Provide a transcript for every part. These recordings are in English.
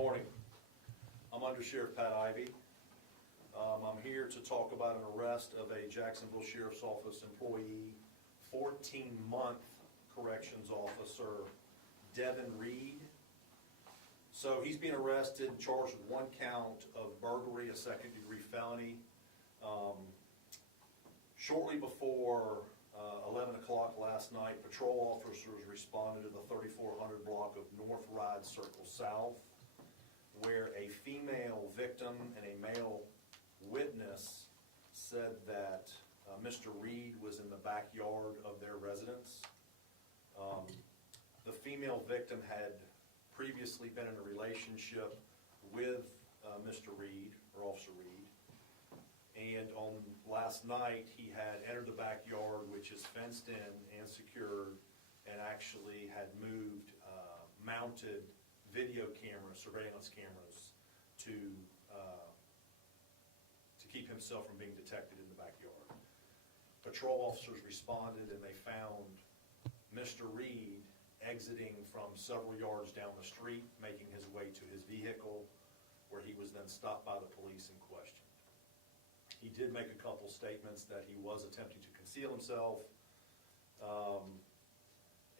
morning. I'm Undersheriff Pat Ivy. I'm here to talk about an arrest of a Jacksonville Sheriff's Office employee, 14-month corrections officer, Devin Reed. So he's being arrested, charged with 1 count of burglary, a second-degree felony. Shortly before 11 o'clock last night, patrol officers responded to the 3400 block of North Ride Circle South, where a female victim and a male witness said that Mr. Reed was in the backyard of their residence. The female victim had previously been in a relationship with Mr. Reed, or Officer Reed, and on last night he had entered the backyard, which is fenced in and secured, and actually had moved mounted video cameras, surveillance cameras, to keep himself from being detected in the backyard. Patrol officers responded and they found Mr. Reed exiting from several yards down the street, making his way to his vehicle, where he was then stopped by the police and questioned. He did make a couple statements that he was attempting to conceal himself,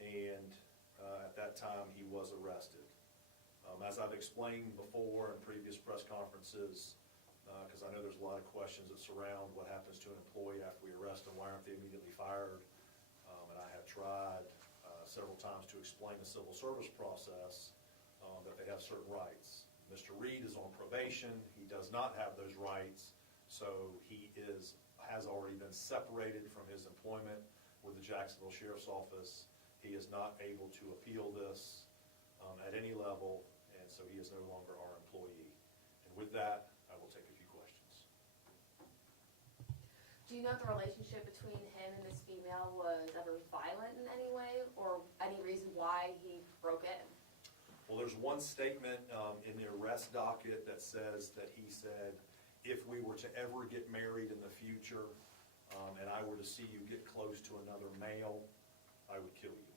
and at that time he was arrested. As I've explained before in previous press conferences, because I know there's a lot of questions that surround what happens to an employee after we arrest them, why aren't they immediately fired? And I have tried several times to explain the civil service process, that they have certain rights. Mr. Reed is on probation. He does not have those rights, so he has already been separated from his employment with the Jacksonville Sheriff's Office. He is not able to appeal this at any level, and so he is no longer our employee. And with that, I will take a few questions. Do you know if the relationship between him and this female was ever violent in any way, or any reason why he broke in? Well, there's one statement in the arrest docket that says that he said, if we were to ever get married in the future, and I were to see you get close to another male, I would kill you.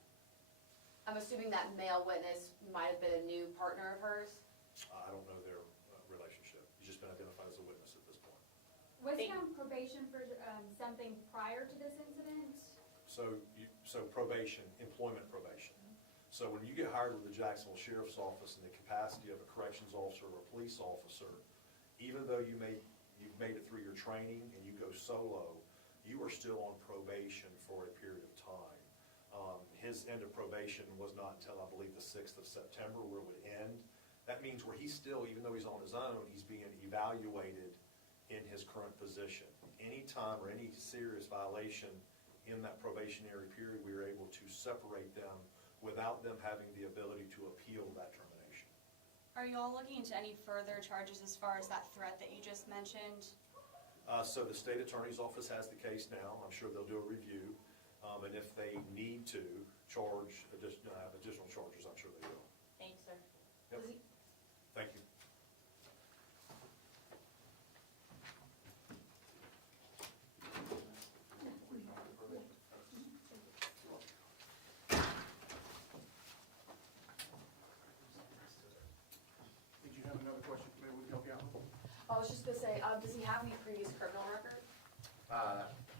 I'm assuming that male witness might have been a new partner of hers. I don't know their relationship. He's just been identified as a witness at this point. Was he on probation for something prior to this incident? So probation, employment probation. So when you get hired with the Jacksonville Sheriff's Office in the capacity of a corrections officer or a police officer, even though you've made it through your training and you go solo, you are still on probation for a period of time. His end of probation was not until, I believe, the 6th of September, where it would end. That means where he's still, even though he's on his own, he's being evaluated in his current position. Any time or any serious violation in that probationary period, we were able to separate them without them having the ability to appeal that termination. Are you all looking into any further charges as far as that threat that you just mentioned? So the state attorney's office has the case now. I'm sure they'll do a review. And if they need to charge additional charges, I'm sure they will. Thanks, sir. Yep. Thank you. Did you have another question? Maybe we can help you out with? I was just gonna say, does he have any previous criminal